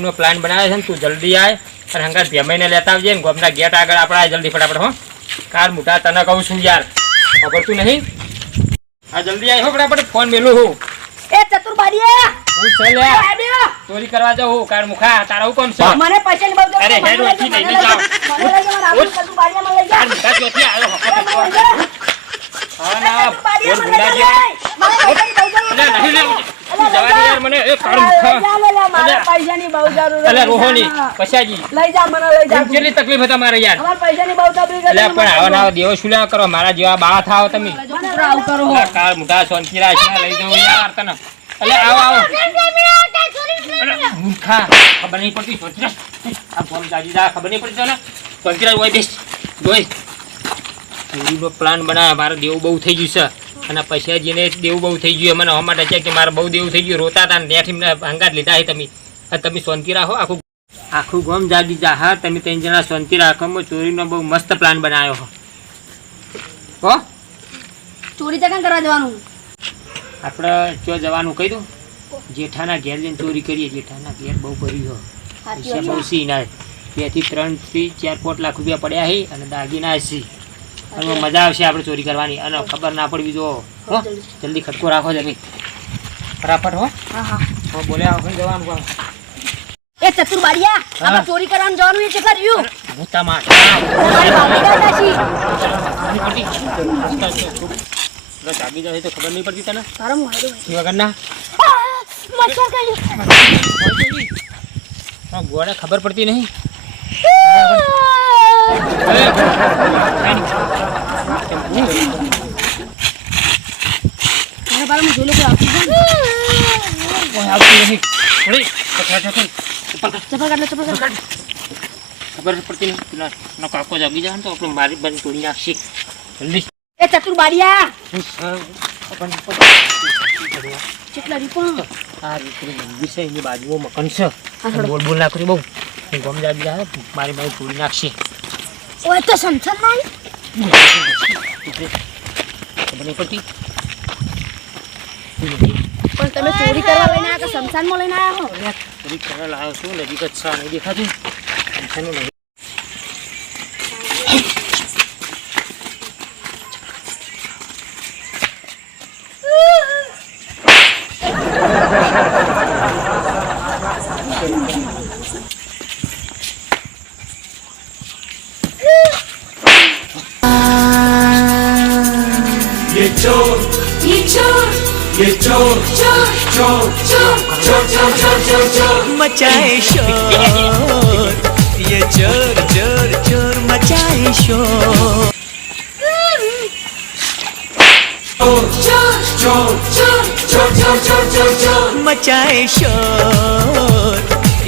નો plan બનાવે છે ને તું જલ્દી આય અને હંગાત ભેમાઈને લેતા આવજે ને ગોમના ગેટ આગળ આપણે આય જલ્દી ફટાફટ હો કાર મોટા તને કહું છું યાર ખબર તું નહીં આ જલ્દી આય હો ફટાફટ ફોન મેલું હું એ ચતુરબારીયા હું ચાલ્યા ચોરી કરવા જાઉં હું કાર મુખા તારા હું કોણ છે મને પૈસાની બહુ જરૂર અરે હેડ ઓછી નહીં જાવ ચતુરબારીયા મને લઈ જા કાર મુખા ચોથી આવ્યો હા ના બોલ ગુંડા જે નહીં લે જવાની યાર મને એ કાર મુખા પૈસાની બહુ જરૂર અલે રોહની પછાજી લઈ જા મને લઈ જા કેટલી તકલીફ હતા મારે યાર અમાર પૈસાની બહુ તકલીફ અલે પણ આવા ના દેવો શુલા કરો મારા જેવા બાળા થાવ તમે આવ કરો કાર મોટા સોનકી રાશ ના લઈ જાવ યાર તને અલે આવો મૂર્ખા ખબર નહીં પડતી સોચરા આ ફોન દાદી દા ખબર નહીં પડતી ને સોનકી રાશ ઓય બેસ જોઈ ચોરીનો પ્લાન બનાવ્યો મારે દેવું બહુ થઈ ગયું છે અને પૈસા જેને દેવું બહુ થઈ ગયું મને હવા માટે છે કે મારે બહુ દેવું થઈ ગયું રોતા હતા ને ત્યાંથી હંગાત લીધા છે તમે શાંતિ રાખો આખું ગામ જાગી જા હા તમે 3 જણા શાંતિ રાખો ચોરીનો બહુ મસ્ત પ્લાન બનાવ્યો હો ચોરી ચકન કરવા જવાનું આપણે જો જવાનું કહી દઉં જેઠાના ઘેર જઈને ચોરી કરીએ જેઠાના ઘેર બહુ ભર્યું પૈસા બહુ સી ના 2 થી 3 થી 4 લાખ રૂપિયા પડ્યા છે અને દાગીના સી અને મજા આવશે આપણે ચોરી કરવાની અને ખબર ના પડવી જો હો જલ્દી ખટકો રાખો જમી ફટાફટ હો હા બોલ્યા વગર જવાનું કહો એ ચતુરબારીયા આપણે ચોરી કરવાનું જવાનું એ કેટલા રહ્યું હું તમાર જાગી જાય તો ખબર નહીં પડતી તને તારો મોઢો એ વગર ના મચ્છર કાઢ્યું ગોળે ખબર પડતી નહીં ખબર પડતી નહીં કાકો જાગી જાય તો આપણે મારી બંધ તોડી નાખશે જલ્દી એ ચતુરબારીયા કેટલા રીપણ આ રીતની મંદિર છે એની બાજુમાં મકાન છે બોલ બોલ ના કરી બહુ ગમ જાગી જાય મારી બાજુ તોડી નાખશે ઓય તો સંસન નહીં ખબર નહીં પડતી પણ તમે ચોરી કરવા લઈને આવ્યા કે શમશાનમાં લઈને આવ્યા હો ચોરી કરવા લાવ્યો છું નજીક જ છે નહીં દેખાતું શમશાનનું નહીં ये चोर ये चोर चोर चोर चोर चोर चोर चोर चोर चोर मचाए शोर ये चोर चोर चोर मचाए शोर चोर चोर चोर चोर चोर चोर चोर चोर मचाए शोर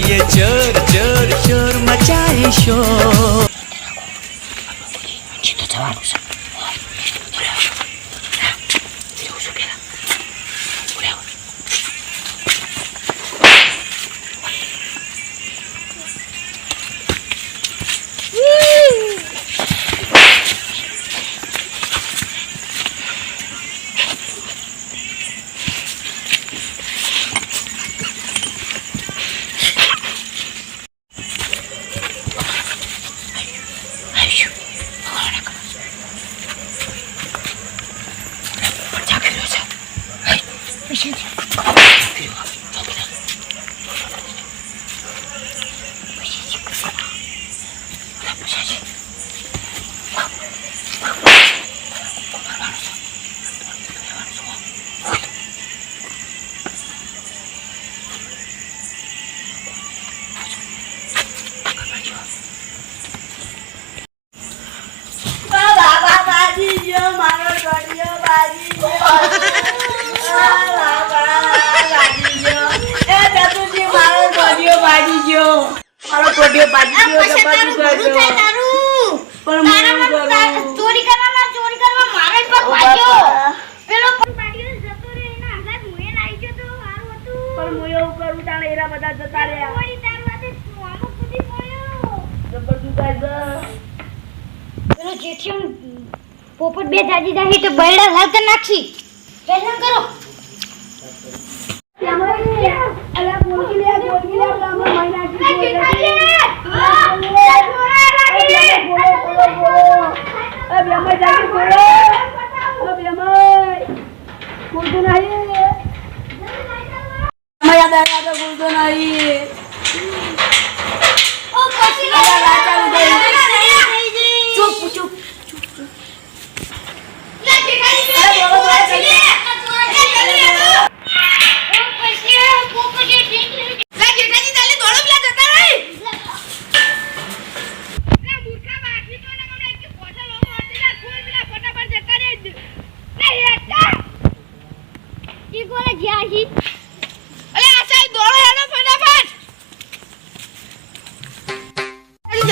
ये चोर चोर चोर मचाए शोर તો જવાનું છે પોપટ બે જાજી જાહી તો બૈડા લાવ કર નાખી પહેલા કરો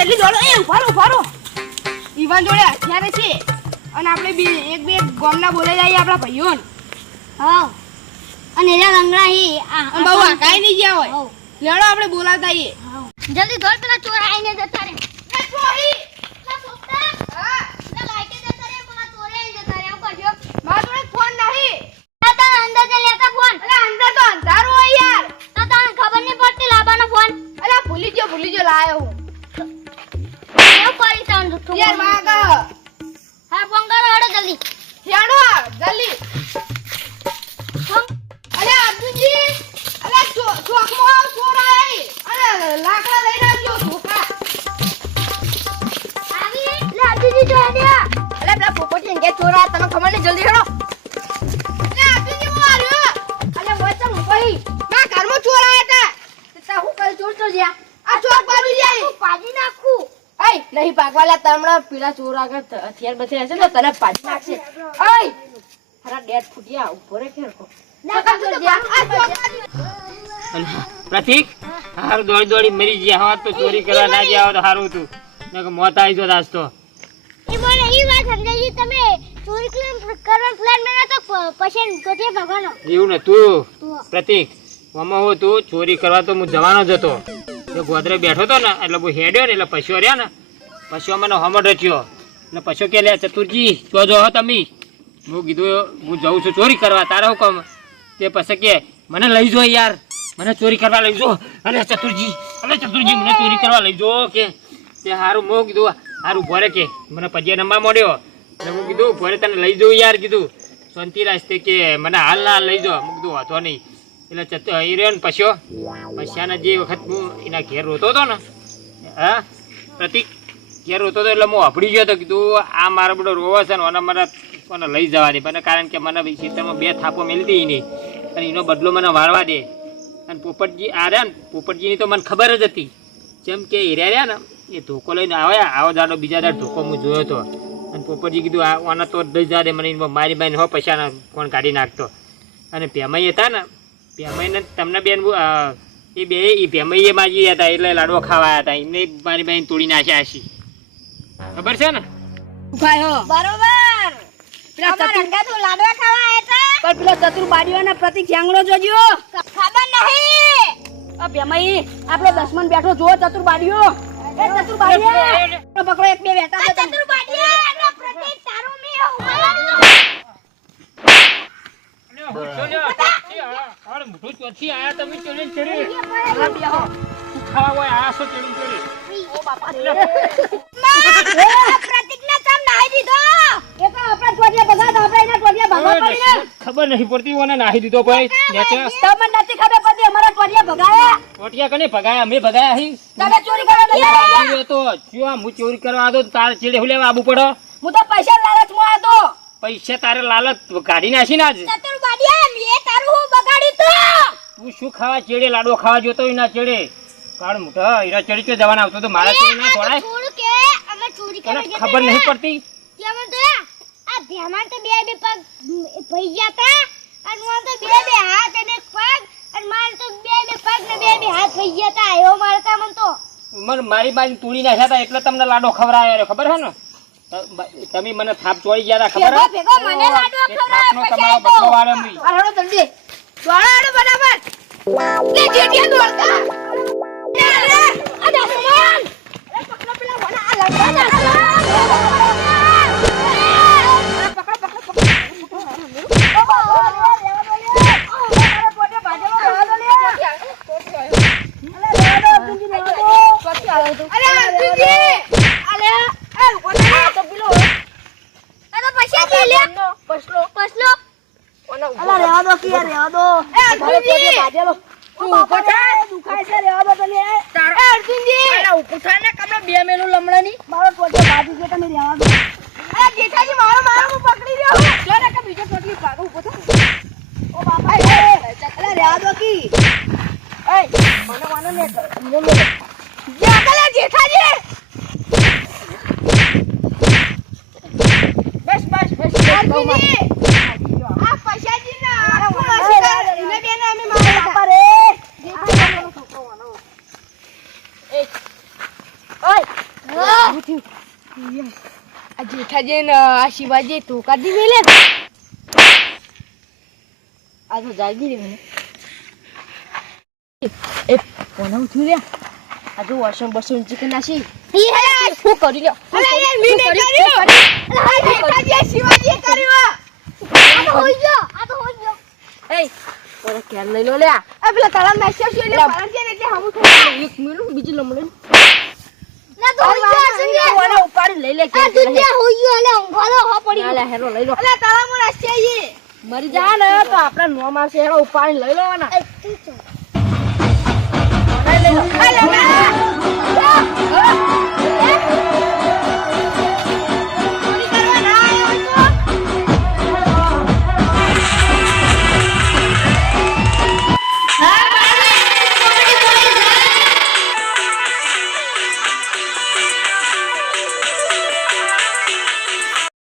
જલ્દી દોડો. એ ઉભા રહો. ઈવાન જોડે હથિયાર છે અને આપણે એક બે ગામના બોલાઈ જઈએ આપણા ભાઈઓને. હા અને એના લંગડા હી અને બહુ હકાઈ નહીં ગયા હોય. લેડો આપણે બોલાવતા આવીએ. જલ્દી દોડ પેલા ચોર આઈને જતા રે એ ચોરી ના સોપતા હા ના લાઈટે જતા રે પેલા ચોરે આઈને જતા રે આવું કરજો મારા જોડે ફોન નહીં. તાતા અંદર જ લેતા ફોન અલે અંદર તો અંધારું હોય યાર. તાતા ખબર નહીં પડતી લાબાનો ફોન અલે ભૂલી ગયો લાયો હું. એવું કરી તાન તો યાર માગ હા ફોન કરો હડો જલ્દી જાણો જલ્દી. ફોન અલે અર્જુનજી અલે ચોકમાં ચોર આઈ અને લાકડા લઈને આવજો ધોકા. આવી લે અર્જુનજી જો આડ્યા અલે પેલા પોપટી કે ચોર આ તમે ખબર નહીં જલ્દી હેડો. અલે અર્જુનજી હું આવ્યો. અલે મોય તો ભાઈ મારા ઘરમાં ચોર આયા હતા. તા હું કઈ ચોર તો જ્યા આ ચોર પાડી જાય પાજી નાખું એય નહીં પાકવાલા તમણા પેલા ચોર આગળ હથિયાર બથે હશે તો તને પાડી નાખશે. એય તારા ડેડ ફૂટ્યા ઉભો રે ખેરકો. ના કાકુ તો અને પ્રતિક હારું દોડી મરી ગયા હોત તો ચોરી કરવા ના ગયા હોત તો સારું હતું. નકર મોત આવી જોત આજ તો. એ મને એ વાત સમજાવી તમે ચોરી કરવાનો પ્લાન બનાવ્યો તો પછી ગોઠે ભગવાનો એવું નતું પ્રતિક. આમાં હું તું ચોરી કરવા તો હું જવાનો જ હતો. જો ગોદરે બેઠો હતો ને એટલે હું હેડ્યો ને એટલે પશુઓ રહ્યા ને પશુઓ મને હમણ રચ્યો એટલે પશુ કે લે ચતુરજી તો જો હો તમે. હું કીધું હું જાઉં છું ચોરી કરવા તારા હુકમ. તે પછી કે મને લઈ જો યાર મને ચોરી કરવા લઈ જો. અરે ચતુરજી મને ચોરી કરવા લઈ જો કે તે હારું. હું કીધું હારું ભોરે કે મને પજે નંબા મળ્યો એટલે હું કીધું ભોરે તને લઈ જવું યાર કીધું શાંતિ રાસ્તે કે મને હાલ ના લઈ જો. હું કીધું વાંધો નહીં. એટલે એ રહ્યો ને પશ્યાના જે વખત હું એના ઘેર રોતો હતો ને હા પ્રતિક ઘેર રોતો હતો એટલે હું અભડી ગયો હતો. કીધું આ મારો બધો રોવો છે ને અને મને લઈ જવા દે મને કારણ કે મને ખેતરમાં 2 થાપો મેલી હતી એની અને એનો બદલો મને વાળવા દે. અને પોપટજી આ રહ્યા ને પોપટજીની તો મને ખબર જ હતી જેમ કે હીરા રહ્યા ને એ ધોકો લઈને આવ્યા આવો દાડો બીજા દાડો ધોકો હું જોયો હતો. અને પોપટજી કીધું આ ઓના તો લઈ જવા દે મને મારી બેન હો પૈસાના કોણ કાઢી નાખતો. અને ભેમાઈ હતા ને ભેમાઈને તમને બેન એ બે એ ભેમાઈએ માજી હતા એટલે લાડવો ખાવાયા હતા એમને મારી બેન તોડી નાખ્યા હશે ખબર છે ને. ઉભાયો બરોબર પેલા અમાર અંગા તો લાડવા ખાવા આયા પણ પેલા ચતુર બાડીઓના પ્રતિક જાંગડો જોજો. હતા ખબર નહીં આ ભેમાઈ આપણો દશમન બેઠો જો ચતુર બાડીઓ. એ ચતુર બાડીઓ પકડો એક બે બેઠા આ છે. ચતુરબાડિયા એનો પ્રતિક તારો મે પ્રતિકના કામ નાહી દીધો એ તો આપણા ટોટિયા ભગાતા આપણે એના ટોટિયા ભાગવા પડીને. ખબર નહીં પડતી ઓને નાહી દીધો ભાઈ નેચે. તમને નથી ખબર પડતી અમારા ટોટિયા ભગાયા. ટોટિયા કને ભગાયા અમે ભગાયા હી. તમે ચોરી કરવા નથી આવ્યા. આવ્યો તો જો હું ચોરી કરવા આવ્યો તો તારે ચેડે હું લેવા આબુ પડો. હું તો પૈસા લાલચમાં આવ્યો તો. પૈસા તારે લાલચ કાઢી નાખી ને આજ. ચતુરબાડિયા મે તારું હું બગાડ્યું તો તું શું ખાવા ચેડે લાડવો ખાવા જોતો એના ચેડે કાળ મોટા હીરા ચડી તો જવાના આવતો તો મારા ચેડે ના થોડાય. થોડું કે અમે ચોરી તને કરવા ગયા ખબર નહીં પડતી. કેમ તો આ ભેમાન તો બે પગ ભઈ ગયા તા અને હું તો બે હાથ અને એક પગ અને માર તો બે પગ ને બે હાથ ભઈ ગયા તા એવો મારતા મન તો મને મારી બાજુ તોડી નાખ્યા હતા એટલે તમને લાડો ખવડાવ્યો ખબર છે ને. તમે મને થાપ ચોરી ગયા હતા ખબર હે? ભેગો મને લાડવા એ થાપનો તમારો બદલો વાળે મી. આ રડો જલ્દી. દોડાડો બરાબર. લે જેટિયા દોડતા. લે આ દશમન. એ પકડો પેલા વના આ લગા થયું આ જેઠાજી ને આ શિવાજી ટોકાજી મેલે આ તો જાગી રે મને એ કોનું થયું રે આ તો વોશિંગ મશીન ચિકન નાસી શું કરી લ્યો અરે યાર મી નહીં કર્યું અરે જેઠાજી શિવાજી કર્યું આ તો હોઈ ગયો એ ઓરે કેમ લઈ લો લે આ પેલા તારા મેસેજ છે એટલે પરમ છે ને એટલે હમું થોડું એક મિનિટ બીજી લમડે ના તો હોઈ ગયો છે ને ઓને ઉપાડી લઈ લે આ દુનિયા હોઈ ગયો અલે ઊંઘાલો હો પડી લે હેરો લઈ લો અલે તારા મોર આશે મરી જા ને તો આપડા નો મારશે હેરો ઉપાડી લઈ લો ને તું ચો લઈ લો